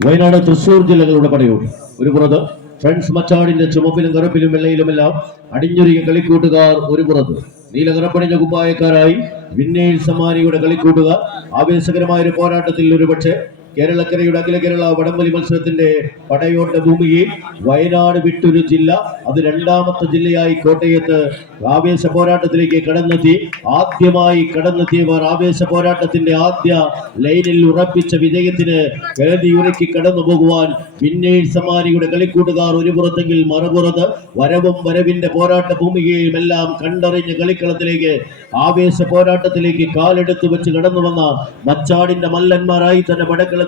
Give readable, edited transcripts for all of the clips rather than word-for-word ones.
വയനാട് തൃശൂർ ജില്ലകളുടെ പടയോട്ടം. ഒരു പുറത്ത് ഫ്രണ്ട്സ് മച്ചാടിന്റെ ചുമപ്പിലും കറുപ്പിലും വെള്ളയിലുമെല്ലാം അടിഞ്ഞൊരുങ്ങിയ കളിക്കൂട്ടുകാർ ഒരു പുറത്ത്, നീലകറപ്പണിഞ്ഞ കുപ്പായക്കാരായി വിന്നേഴ്സ് സമ്മാനിയുടെ കളിക്കൂട്ടുകാർ ആവേശകരമായ ഒരു പോരാട്ടത്തിൽ ഒരുപക്ഷെ കേരളക്കരയുടെ അഖില കേരള വടംവലി മത്സരത്തിന്റെ പടയോട്ട ഭൂമിയിൽ വയനാട് വിട്ടൊരു ജില്ല, അത് രണ്ടാമത്തെ ജില്ലയായി കോട്ടയത്ത് ആവേശ പോരാട്ടത്തിലേക്ക് ആദ്യമായി കടന്നെത്തിയവർ ആവേശ പോരാട്ടത്തിന്റെ ആദ്യ ലൈനിൽ ഉറപ്പിച്ച വിജയത്തിന് കരുതിയുറക്കി കടന്നു പോകുവാൻ വിന്നേഴ്സ് സമ്മാനിയുടെ കളിക്കൂട്ടുകാർ ഒരു പുറത്തെങ്കിൽ മറുപുറത്ത് വരവും വരവിന്റെ പോരാട്ട ഭൂമികയും എല്ലാം കണ്ടറിഞ്ഞ കളിക്കളത്തിലേക്ക് ആവേശ പോരാട്ടത്തിലേക്ക് കാലെടുത്തു വെച്ച് കടന്നു വന്ന മച്ചാടിന്റെ മല്ലന്മാരായി തന്നെ പടക്കളത്തിലേക്ക്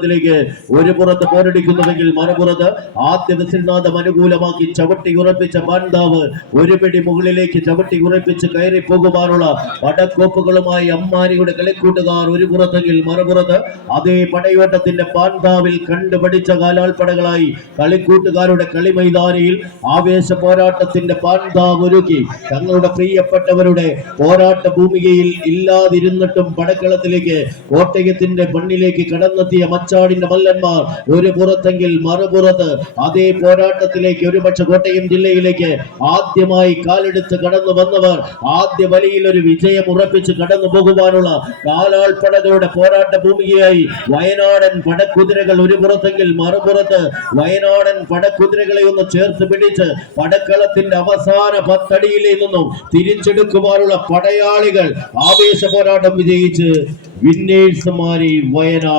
ഒരു പുറത്ത് പോരടിക്കുന്നുവെങ്കിൽ മറുപുറത്ത് ആദ്യ വിസിൽനാഥം അനുകൂലമാക്കി ചവിട്ടി ഉറപ്പിച്ച പാണ്ഡാവ് ഒരു പിടി മുകളിലേക്ക് ചവിട്ടി ഉറപ്പിച്ച് കയറി പോകുവാനുള്ള പടക്കോപ്പുകളുമായി അമ്മാനിയുടെ കളിക്കൂട്ടുകാർ ഒരു പുറത്തെങ്കിൽ മറുപുറത്ത് അതേ പടയോട്ടത്തിന്റെ പാണ്ഡാവിൽ കണ്ടുപഠിച്ച കാലാൾപ്പടകളായി കളിക്കൂട്ടുകാരുടെ കളിമൈതാനിയിൽ ആവേശ പോരാട്ടത്തിന്റെ പാണ്ഡാവ് ഒരുക്കി തങ്ങളുടെ പ്രിയപ്പെട്ടവരുടെ പോരാട്ട ഭൂമികയിൽ ഇല്ലാതിരുന്നിട്ടും പടക്കളത്തിലേക്ക് കോട്ടയത്തിന്റെ മണ്ണിലേക്ക് കടന്നെത്തിയ മച്ചാടിന്റെ മല്ലന്മാർ ഒരു പുറത്തെങ്കിൽ മറുപുറത്ത് അതേ പോരാട്ടത്തിലേക്ക് ഒരുപക്ഷെ കോട്ടയം ജില്ലയിലേക്ക് ആദ്യമായി കാലെടുത്ത് കടന്നു വന്നവർ ആദ്യ വലിയിൽ ഒരു വിജയം ഉറപ്പിച്ച് കടന്നു പോകുവാനുള്ള കാലാൾപ്പടകളുടെ പോരാട്ട ഭൂമികയായി വയനാടൻ പടക്കുതിരകൾ ഒരു പുറത്തെങ്കിൽ മറുപുറത്ത് വയനാടൻ പടക്കുതിരകളെ ഒന്ന് ചേർത്ത് പിടിച്ച് പടക്കളത്തിന്റെ അവസാന 10 അടിയിൽ നിന്നും തിരിച്ചെടുക്കുവാനുള്ള പടയാളികൾ ആവേശ പോരാട്ടം വിജയിച്ച് വിന്നേഴ്സ് സമ്മാനി വയനാട്.